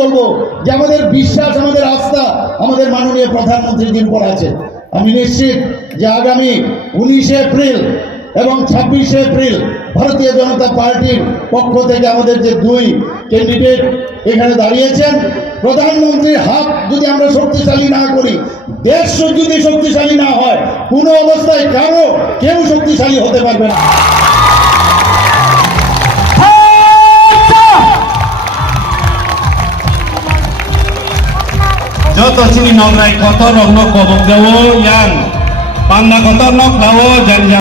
বলবো যে আমাদের বিশ্বাস, আমাদের আস্থা আমাদের মাননীয় প্রধানমন্ত্রীর দিন পর আছে। আমি নিশ্চিত যে আগামী 19 এপ্রিল এবং 26 এপ্রিল ভারতীয় জনতা পার্টির পক্ষ থেকে আমাদের যে দুই ক্যান্ডিডেট এখানে দাঁড়িয়েছেন, প্রধানমন্ত্রীর হাত যদি আমরা শক্তিশালী না করি, দেশ যদি শক্তিশালী না হয়, কোনো অবস্থায় কেউ শক্তিশালী হতে পারবে না। Joto sini nongrai kotor rong nok kobok jawo yang panda kotor nok dawo dan